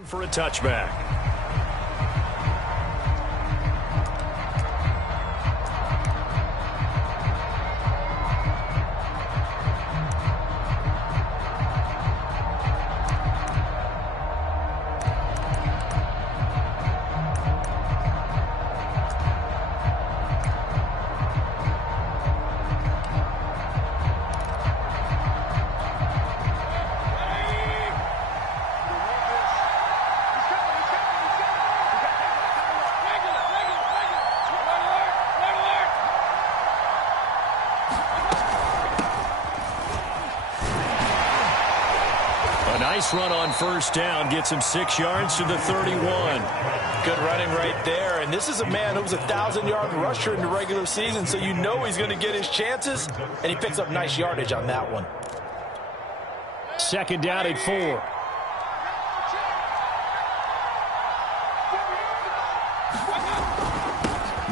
For a touchback. Nice run on first down, gets him 6 yards to the 31. Good running right there, and this is a man who was a 1,000-yard rusher in the regular season, so you know he's going to get his chances, and he picks up nice yardage on that one. Second down at 4.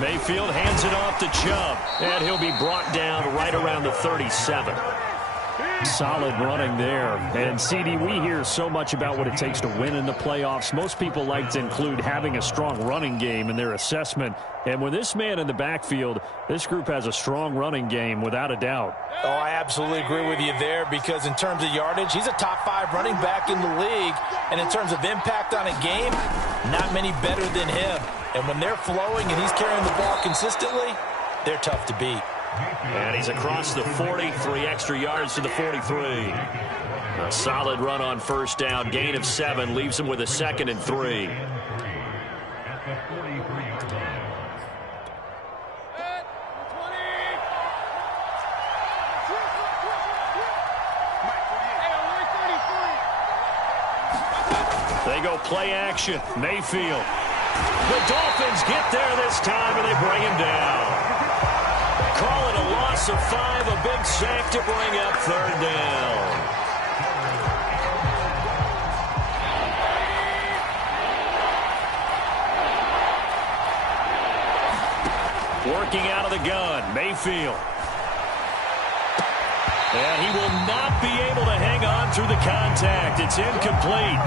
Mayfield hands it off to Chubb, and he'll be brought down right around the 37. Solid running there. And, CD, we hear so much about what it takes to win in the playoffs. Most people like to include having a strong running game in their assessment. And with this man in the backfield, this group has a strong running game without a doubt. Oh, I absolutely agree with you there because in terms of yardage, he's a top 5 running back in the league. And in terms of impact on a game, not many better than him. And when they're flowing and he's carrying the ball consistently, they're tough to beat. And he's across the 40, 3 extra yards to the 43. A solid run on first down, gain of 7, leaves him with a 2nd and 3. They go play action, Mayfield. The Dolphins get there this time, and they bring him down. Call it a loss of 5, a big sack to bring up 3rd down. Working out of the gun, Mayfield. And he will not be able to hang on through the contact. It's incomplete.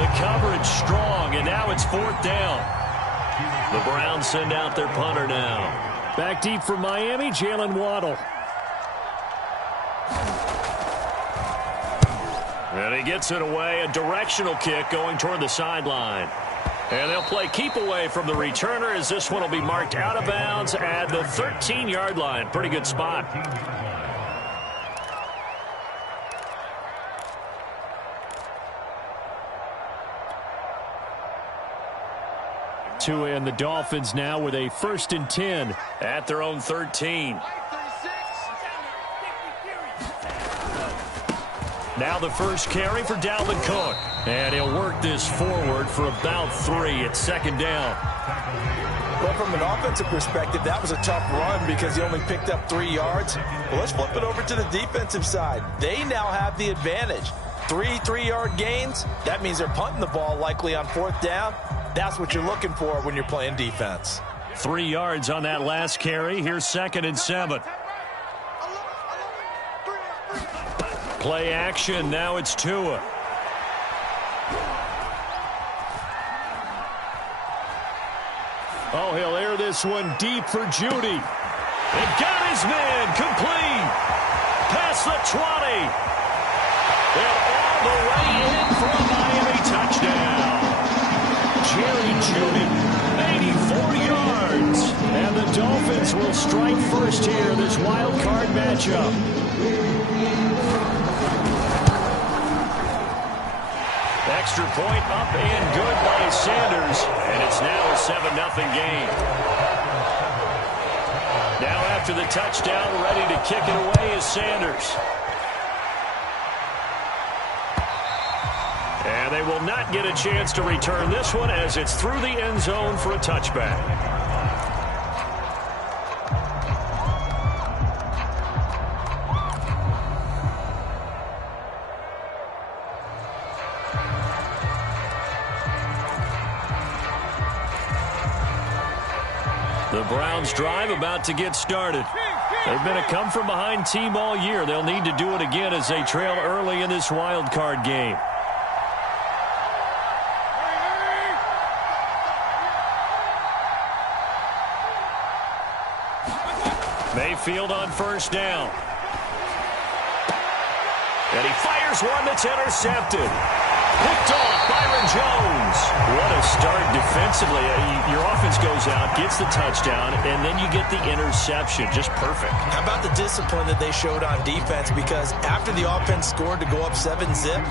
The coverage strong, and now it's 4th down. The Browns send out their punter now. Back deep for Miami, Jalen Waddle. And he gets it away, a directional kick going toward the sideline. And they'll play keep away from the returner as this one will be marked out of bounds at the 13-yard line. Pretty good spot. And the Dolphins now with a 1st and 10 at their own 13. Now the first carry for Dalvin Cook. And he'll work this forward for about 3 at 2nd down. Well, from an offensive perspective, that was a tough run because he only picked up 3 yards. Well, let's flip it over to the defensive side. They now have the advantage. 3 3-yard gains. That means they're punting the ball likely on 4th down. That's what you're looking for when you're playing defense. 3 yards on that last carry. Here's 2nd and 7. Play action. Now it's Tua. Oh, he'll air this one deep for Judy. And got his man complete. Past the 20. And all the way in for a Miami touchdown. Jerry Judy, 84 yards. And the Dolphins will strike first here in this wild card matchup. Extra point up and good by Sanders. And it's now a 7-0 game. Now after the touchdown, ready to kick it away is Sanders. And they will not get a chance to return this one as it's through the end zone for a touchback. The Browns drive about to get started. They've been a come-from-behind team all year. They'll need to do it again as they trail early in this wild card game. Mayfield on first down. And he fires one that's intercepted. Picked off Byron Jones. What a start defensively. Your offense goes out, gets the touchdown, and then you get the interception. Just perfect. How about the discipline that they showed on defense? Because after the offense scored to go up 7-zip,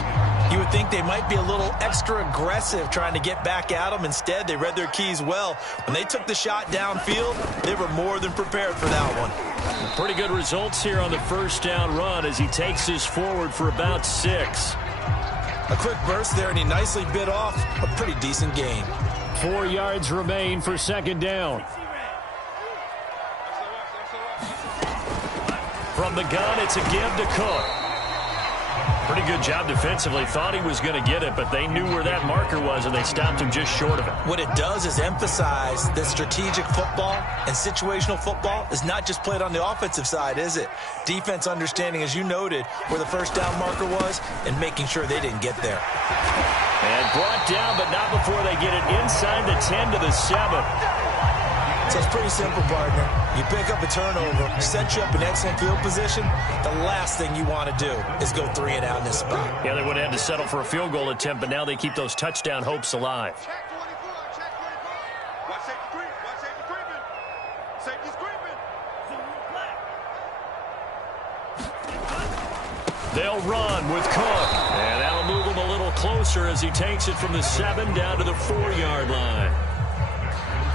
you would think they might be a little extra aggressive trying to get back at them. Instead, they read their keys well. When they took the shot downfield, they were more than prepared for that one. Pretty good results here on the first down run as he takes this forward for about 6. A quick burst there, and he nicely bit off a pretty decent gain. 4 yards remain for second down. From the gun, it's a give to Cook. Pretty good job defensively. Thought he was going to get it, but they knew where that marker was, and they stopped him just short of it. What it does is emphasize that strategic football and situational football is not just played on the offensive side, is it? Defense understanding, as you noted, where the first down marker was and making sure they didn't get there. And brought down, but not before they get it inside the 10 to the 7. So it's pretty simple, partner. You pick up a turnover, set you up in excellent field position. The last thing you want to do is go 3 and out in this spot. Yeah, they would have had to settle for a field goal attempt, but now they keep those touchdown hopes alive. They'll run with Cook, and that'll move him a little closer as he takes it from the 7 down to the 4-yard line.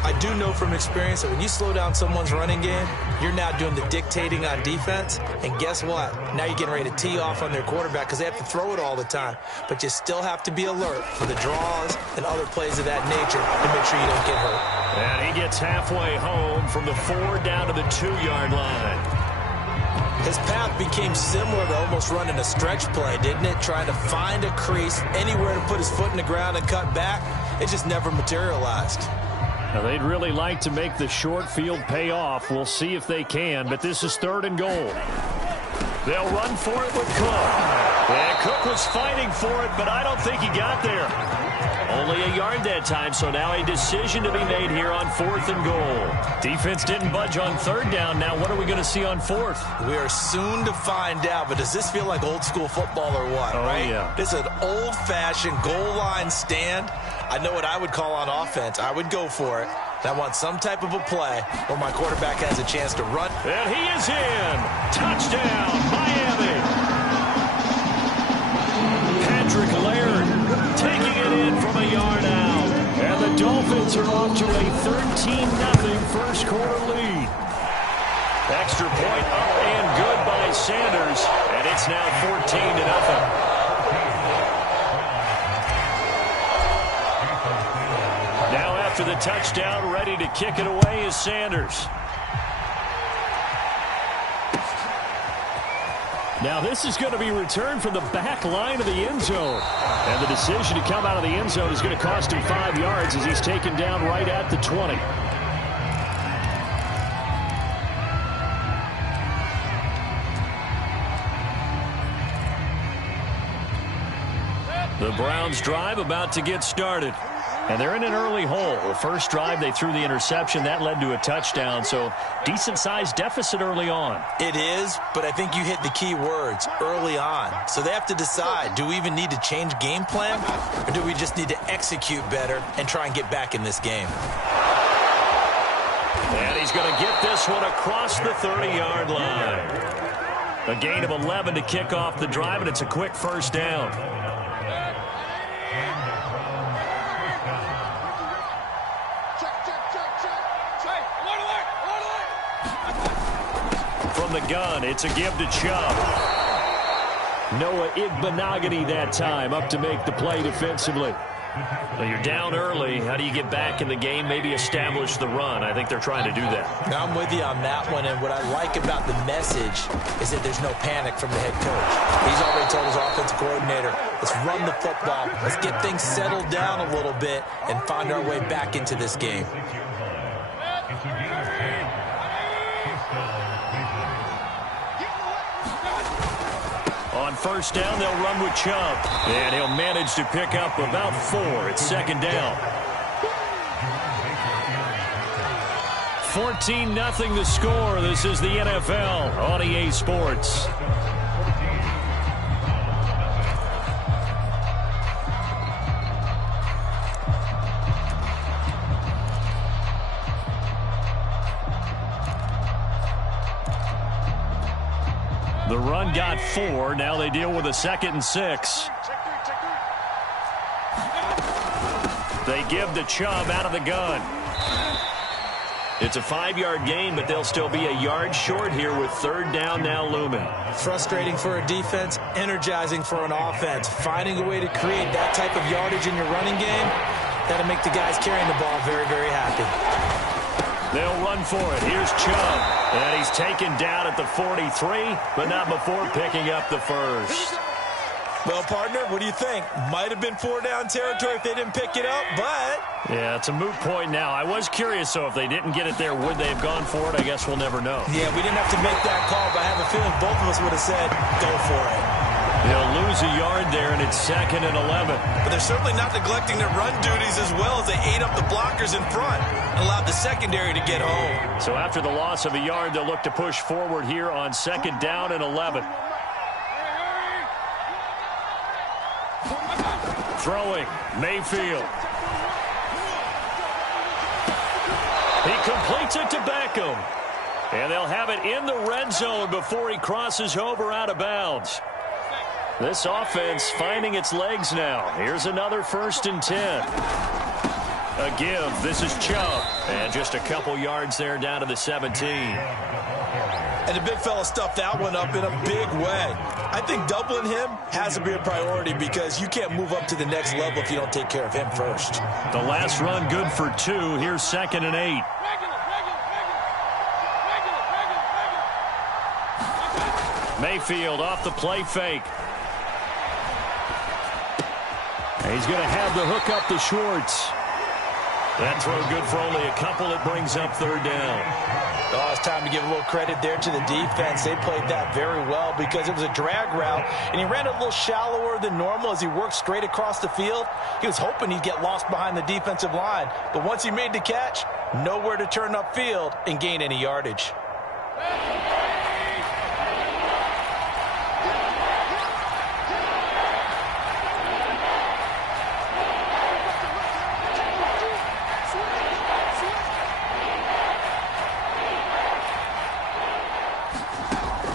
I do know from experience that when you slow down someone's running game, you're now doing the dictating on defense. And guess what? Now you're getting ready to tee off on their quarterback because they have to throw it all the time. But you still have to be alert for the draws and other plays of that nature to make sure you don't get hurt. And he gets halfway home from the 4 down to the 2-yard line. His path became similar to almost running a stretch play, didn't it? Trying to find a crease, anywhere to put his foot in the ground and cut back. It just never materialized. Now, they'd really like to make the short field pay off. We'll see if they can, but this is 3rd and goal. They'll run for it with Cook. And Cook was fighting for it, but I don't think he got there. Only a yard that time, so now a decision to be made here on 4th and goal. Defense didn't budge on 3rd down. Now what are we going to see on 4th? We are soon to find out, but does this feel like old school football or what, right? Yeah. This is an old-fashioned goal line stand. I know what I would call on offense. I would go for it. I want some type of a play where my quarterback has a chance to run. And he is in. Touchdown, Miami. Patrick Laird taking it in from a yard out. And the Dolphins are off to a 13-0 first quarter lead. Extra point up and good by Sanders. And it's now 14-0. After the touchdown, ready to kick it away is Sanders. Now this is going to be returned from the back line of the end zone. And the decision to come out of the end zone is going to cost him 5 yards as he's taken down right at the 20. The Browns drive about to get started. And they're in an early hole. The first drive, they threw the interception. That led to a touchdown, so decent-sized deficit early on. It is, but I think you hit the key words, early on. So they have to decide, do we even need to change game plan, or do we just need to execute better and try and get back in this game? And he's going to get this one across the 30-yard line. A gain of 11 to kick off the drive, and it's a quick first down. From the gun, it's a give to Chubb. Noah Igbenogany that time up to make the play defensively. Well, you're down early. How do you get back in the game, maybe establish the run? I think they're trying to do that. Now, I'm with you on that one, and what I like about the message is that there's no panic from the head coach. He's already told his offensive coordinator, let's run the football, let's get things settled down a little bit and find our way back into this game. On first down, they'll run with Chubb. And he'll manage to pick up about 4. It's second down. 14-0 the score. This is the NFL on EA Sports. The run got 4. Now they deal with a 2nd and 6. They give to Chubb out of the gun. It's a 5-yard gain, but they'll still be a yard short here with 3rd down now looming. Frustrating for a defense, energizing for an offense. Finding a way to create that type of yardage in your running game, that'll make the guys carrying the ball very, very happy. They'll run for it. Here's Chubb. And he's taken down at the 43, but not before picking up the first. Well, partner, what do you think? Might have been 4-down territory if they didn't pick it up, but... Yeah, it's a moot point now. I was curious, so if they didn't get it there, would they have gone for it? I guess we'll never know. Yeah, we didn't have to make that call, but I have a feeling both of us would have said, go for it. They'll lose a yard there, and it's 2nd and 11. But they're certainly not neglecting their run duties as well as they ate up the blockers in front and allowed the secondary to get home. So after the loss of a yard, they'll look to push forward here on 2nd down and 11. Throwing, Mayfield. He completes it to Beckham. And they'll have it in the red zone before he crosses over out of bounds. This offense finding its legs now. Here's another 1st and 10. A give. This is Chubb. And just a couple yards there down to the 17. And the big fella stuffed that one up in a big way. I think doubling him has to be a priority because you can't move up to the next level if you don't take care of him first. The last run good for 2. Here's 2nd and 8. Mayfield off the play fake. He's going to have the hook up to Schwartz. That throw good for only a couple. It brings up 3rd down. Oh, it's time to give a little credit there to the defense. They played that very well because it was a drag route, and he ran a little shallower than normal as he worked straight across the field. He was hoping he'd get lost behind the defensive line, but once he made the catch, nowhere to turn upfield and gain any yardage.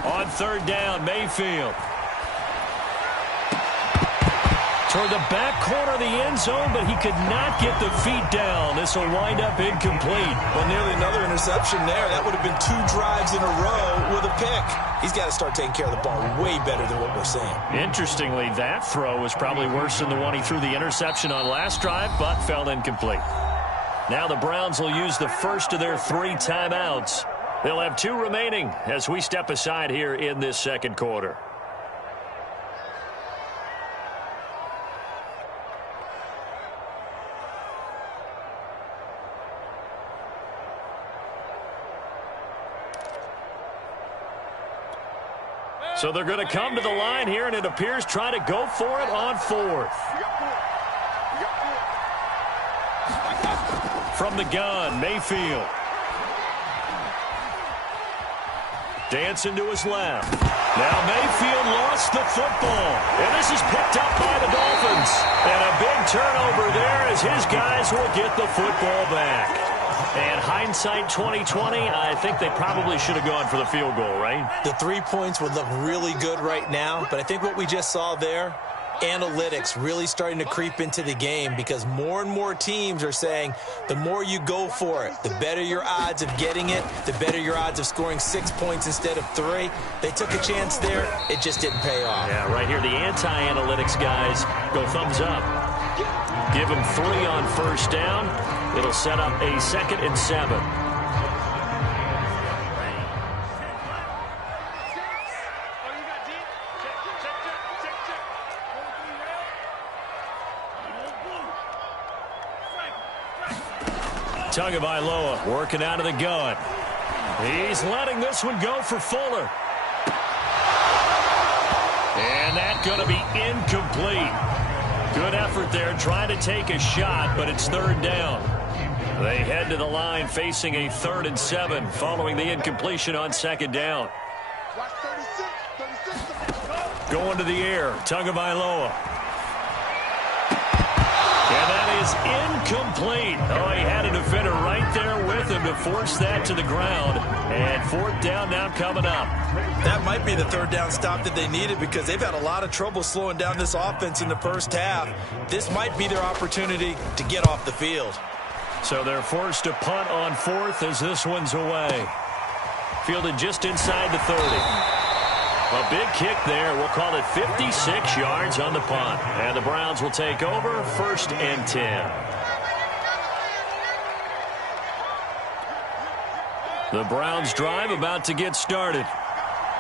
On 3rd down, Mayfield. Toward the back corner of the end zone, but he could not get the feet down. This will wind up incomplete. Well, nearly another interception there. That would have been 2 drives in a row with a pick. He's got to start taking care of the ball way better than what we're seeing. Interestingly, that throw was probably worse than the one he threw the interception on last drive, but fell incomplete. Now the Browns will use the first of their 3 timeouts. They'll have 2 remaining as we step aside here in this 2nd quarter. So they're going to come to the line here, and it appears try to go for it on 4th. From the gun, Mayfield. Dancing to his left. Now Mayfield lost the football. And this is picked up by the Dolphins. And a big turnover there as his guys will get the football back. And hindsight 2020, I think they probably should have gone for the field goal, right? The 3 points would look really good right now. But I think what we just saw there, analytics really starting to creep into the game because more and more teams are saying the more you go for it, the better your odds of getting it, the better your odds of scoring 6 points instead of 3. They took a chance there. It just didn't pay off. Yeah, right here, the anti-analytics guys go thumbs up. Give them 3 on 1st down. It'll set up a 2nd and 7. Tagovailoa working out of the gun. He's letting this one go for Fuller. And that's going to be incomplete. Good effort there trying to take a shot, but it's 3rd down. They head to the line facing a 3rd and 7 following the incompletion on 2nd down. Going to the air, Tagovailoa. And that is incomplete. Oh, he had a defender right there with him to force that to the ground. And 4th down now coming up. That might be the 3rd down stop that they needed because they've had a lot of trouble slowing down this offense in the first half. This might be their opportunity to get off the field. So they're forced to punt on 4th as this one's away. Fielded just inside the 30. A big kick there. We'll call it 56 yards on the punt. And the Browns will take over 1st and 10. The Browns drive about to get started.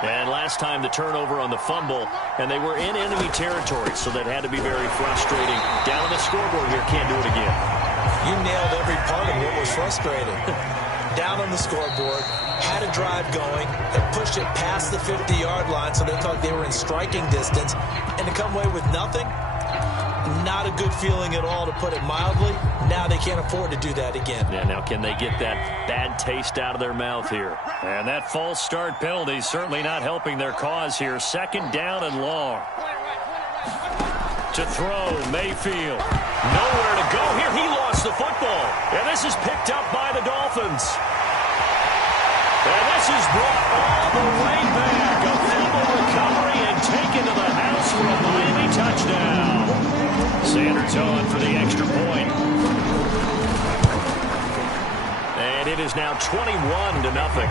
And last time the turnover on the fumble, and they were in enemy territory, so that had to be very frustrating. Down on the scoreboard here, can't do it again. You nailed every part of what was frustrating. Down on the scoreboard, had a drive going, had pushed it past the 50-yard line, so they thought they were in striking distance, and to come away with nothing, not a good feeling at all, to put it mildly. Now they can't afford to do that again. Yeah, now can they get that bad taste out of their mouth here? And that false start penalty is certainly not helping their cause here. 2nd down and long. To throw, Mayfield. Nowhere to go here. He lost the football. And this is picked up by the Dolphins. And this is brought all the way back. A fumble recovery and taken to the house for a Miami touchdown. Sanders on for the extra point. And it is now 21-0.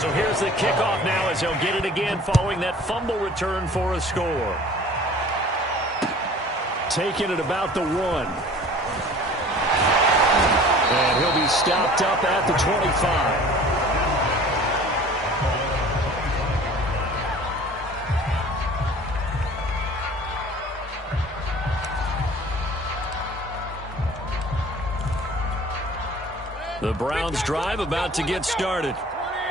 So here's the kickoff now as he'll get it again following that fumble return for a score. Taking it about the 1. And he'll be stopped up at the 25. The Browns drive about to get started.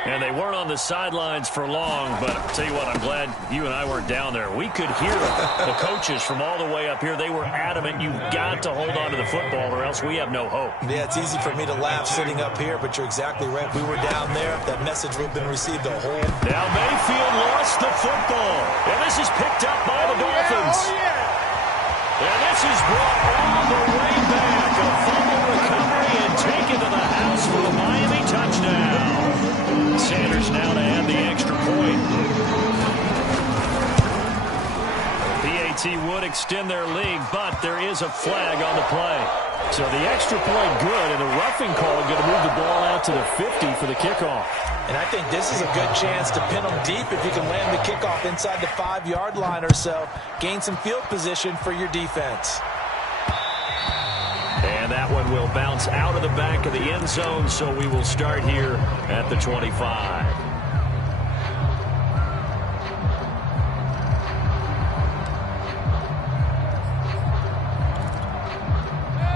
And they weren't on the sidelines for long, but I'll tell you what, I'm glad you and I weren't down there. We could hear the coaches from all the way up here. They were adamant, you've got to hold on to the football or else we have no hope. Yeah, it's easy for me to laugh sitting up here, but you're exactly right. If we were down there, that message would have been received a whole. Now Mayfield lost the football. And this is picked up by the Dolphins. And this is brought all the way back. A fumble recovery and taken to the house for a Miami touchdown. Sanders now to add the extra point. PAT would extend their lead, but there is a flag on the play. So the extra point good, and the roughing call going to move the ball out to the 50 for the kickoff. And I think this is a good chance to pin them deep if you can land the kickoff inside the 5-yard line or so. Gain some field position for your defense. And that one will bounce out of the back of the end zone, so we will start here at the 25.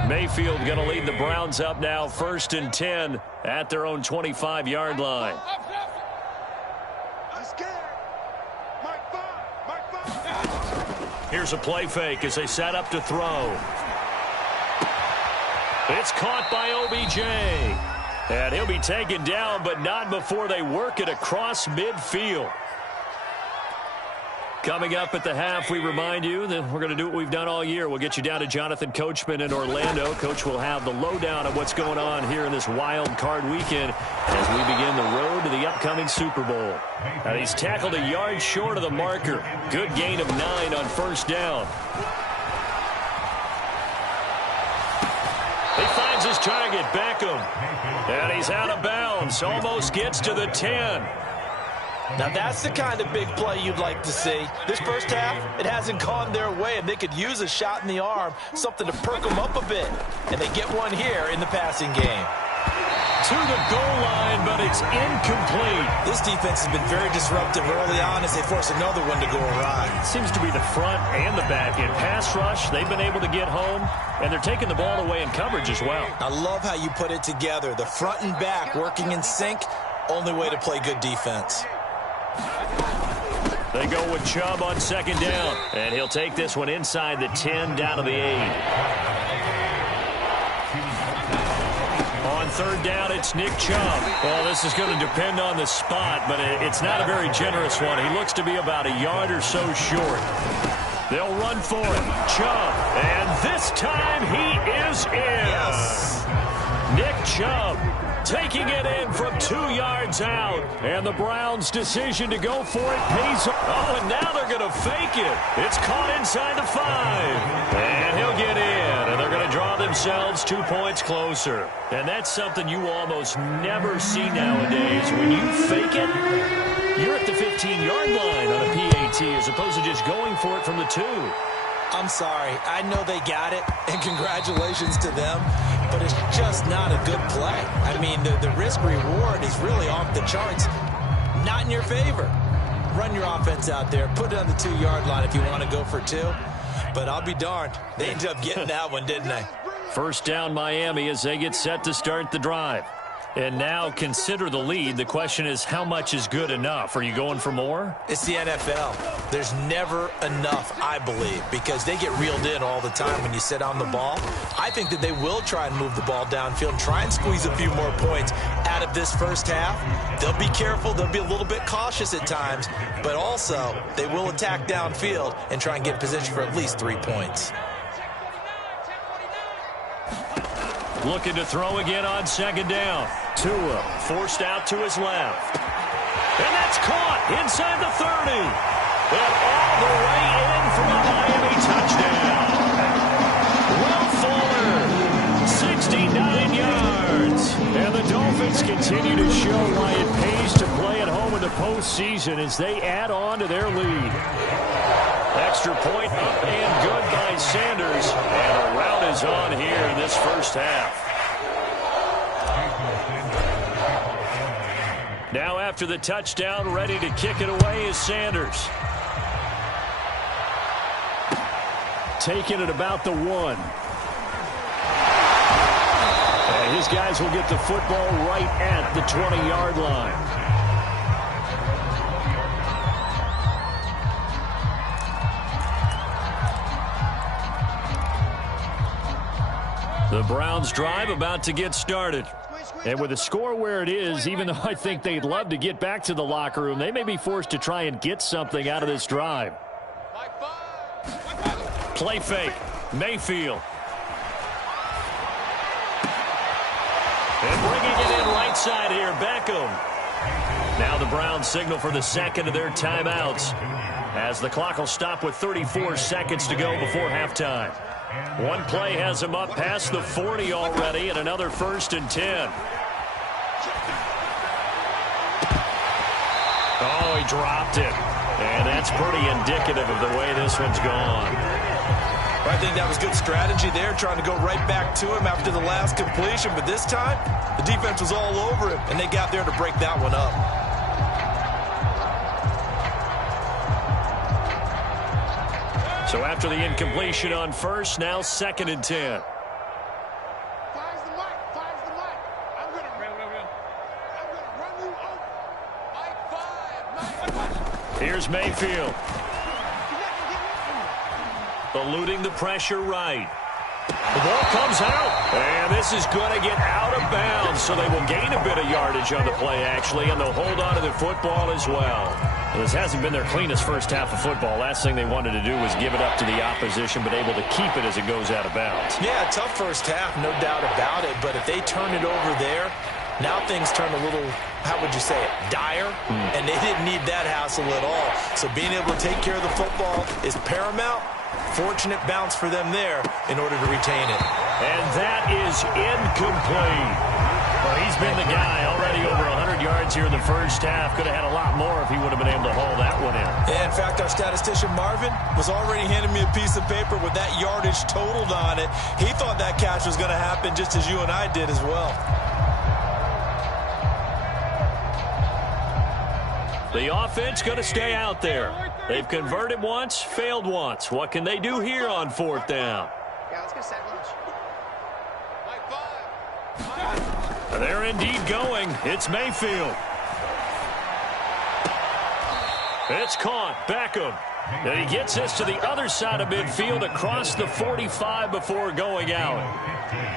Mayfield going to lead the Browns up now 1st and 10 at their own 25-yard line. Here's a play fake as they set up to throw. It's caught by OBJ. And he'll be taken down, but not before they work it across midfield. Coming up at the half, we remind you that we're going to do what we've done all year. We'll get you down to Jonathan Coachman in Orlando. Coach will have the lowdown of what's going on here in this wild card weekend as we begin the road to the upcoming Super Bowl. And he's tackled a yard short of the marker. Good gain of 9 on 1st down. He finds his target, Beckham. And he's out of bounds. Almost gets to the 10. Now that's the kind of big play you'd like to see. This first half, it hasn't gone their way, and they could use a shot in the arm, something to perk them up a bit. And they get one here in the passing game. To the goal line, but it's incomplete. This defense has been very disruptive early on as they force another one to go awry. Seems to be the front and the back. In pass rush, they've been able to get home, and they're taking the ball away in coverage as well. I love how you put it together. The front and back working in sync, only way to play good defense. They go with Chubb on second down. And he'll take this one inside the 10 down to the 8. On third down, it's Nick Chubb. Well, this is going to depend on the spot, but it's not a very generous one. He looks to be about a yard or so short. They'll run for it. Chubb. And this time he is in. Yes. Nick Chubb taking it in from 2 yards out. And the Browns' decision to go for it pays off. Oh, and now they're going to fake it. It's caught inside the 5. And he'll get in. And they're going to draw themselves 2 points closer. And that's something you almost never see nowadays. When you fake it, you're at the 15-yard line on a PAT as opposed to just going for it from the 2. I'm sorry. I know they got it, and congratulations to them, but it's just not a good play. I mean, the risk-reward is really off the charts. Not in your favor. Run your offense out there. Put it on the 2-yard line if you want to go for 2. But I'll be darned. They ended up getting that one, didn't they? First down, Miami, as they get set to start the drive. And now consider the lead. The question is, how much is good enough? Are you going for more? It's the NFL. There's never enough, I believe, because they get reeled in all the time when you sit on the ball. I think that they will try and move the ball downfield and try and squeeze a few more points out of this first half. They'll be careful. They'll be a little bit cautious at times, but also they will attack downfield and try and get position for at least 3 points. Looking to throw again on second down. Tua forced out to his left. And that's caught inside the 30. And all the way in for a Miami touchdown. Will Fuller, 69 yards. And the Dolphins continue to show why it pays to play at home in the postseason as they add on to their lead. Extra point up and good by Sanders. And a rout is on here in this first half. Now after the touchdown, ready to kick it away is Sanders. Taking it about the 1. And his guys will get the football right at the 20-yard line. The Browns drive about to get started. And with the score where it is, even though I think they'd love to get back to the locker room, they may be forced to try and get something out of this drive. Play fake. Mayfield. And bringing it in right side here, Beckham. Now the Browns signal for the second of their timeouts, as the clock will stop with 34 seconds to go before halftime. One play has him up past the 40 already, and another 1st and 10. Oh, he dropped it. And that's pretty indicative of the way this one's gone. I think that was good strategy there, trying to go right back to him after the last completion. But this time, the defense was all over him, and they got there to break that one up. So after the incompletion on first, now 2nd and 10. Here's Mayfield. Eluding the pressure right. The ball comes out, and this is going to get out of bounds, so they will gain a bit of yardage on the play, actually, and they'll hold on to the football as well. This hasn't been their cleanest first half of football. Last thing they wanted to do was give it up to the opposition, but able to keep it as it goes out of bounds. Yeah, tough first half, no doubt about it, but if they turn it over there, now things turn a little, how would you say it, dire, and they didn't need that hassle at all. So being able to take care of the football is paramount. Fortunate bounce for them there in order to retain it. And that is incomplete. Well, he's been the guy already over 100 yards here in the first half. Could have had a lot more if he would have been able to haul that one in. Yeah, in fact, our statistician Marvin was already handing me a piece of paper with that yardage totaled on it. He thought that catch was going to happen just as you and I did as well. The offense going to stay out there. They've converted once, failed once. What can they do here on 4th down? Yeah, let's go set lunch. They're indeed going. It's Mayfield. It's caught. Beckham. And he gets this to the other side of midfield across the 45 before going out.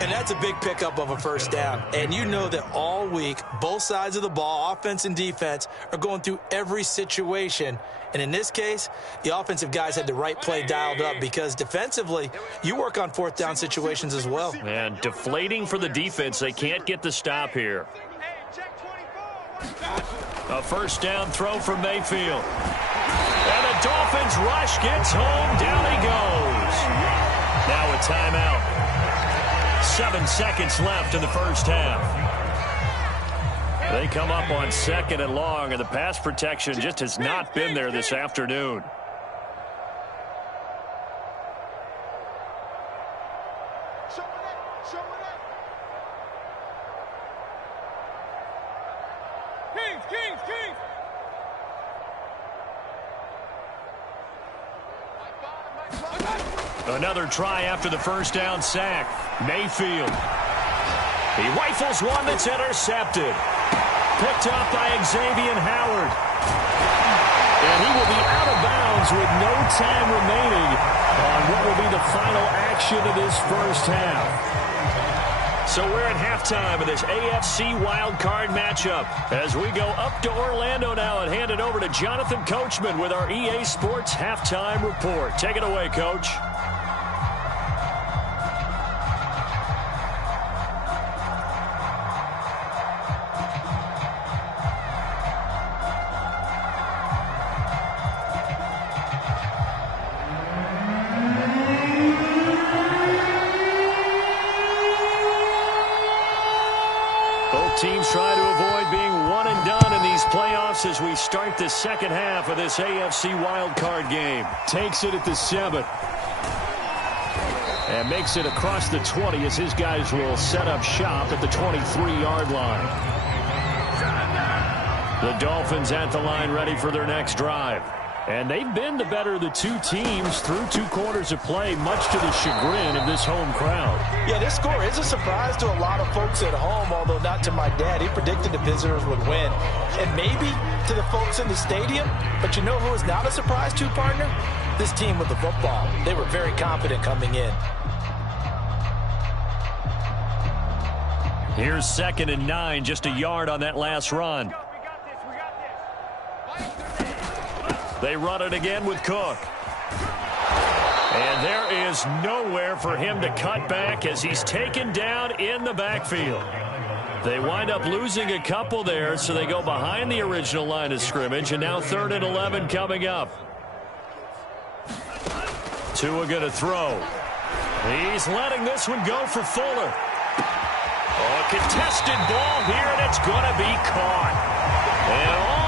And that's a big pickup of a first down. And you know that all week, both sides of the ball, offense and defense, are going through every situation. And in this case, the offensive guys had the right play dialed up because defensively, you work on fourth down situations as well. And deflating for the defense. They can't get the stop here. A first down throw from Mayfield. And the Dolphins rush gets home. Down he goes. Now a timeout. 7 seconds left in the first half. They come up on 2nd and long, and the pass protection just has not been there this afternoon. Another try after the first down sack. Mayfield. He rifles one that's intercepted. Picked up by Xavier Howard. And he will be out of bounds with no time remaining on what will be the final action of this first half. So we're at halftime of this AFC wildcard matchup as we go up to Orlando now and hand it over to Jonathan Coachman with our EA Sports halftime report. Take it away, Coach. Teams try to avoid being one and done in these playoffs as we start the second half of this AFC wildcard game. Takes it at the 7. And makes it across the 20 as his guys will set up shop at the 23-yard line. The Dolphins at the line ready for their next drive. And they've been the better of the two teams through 2 quarters of play, much to the chagrin of this home crowd. Yeah, this score is a surprise to a lot of folks at home, although not to my dad. He predicted the visitors would win. And maybe to the folks in the stadium, but you know who is not a surprise to, partner? This team with the football. They were very confident coming in. Here's 2nd and 9, just a yard on that last run. They run it again with Cook. And there is nowhere for him to cut back as he's taken down in the backfield. They wind up losing a couple there, so they go behind the original line of scrimmage, and now 3rd and 11 coming up. Tua going to throw. He's letting this one go for Fuller. Oh, a contested ball here, and it's going to be caught. And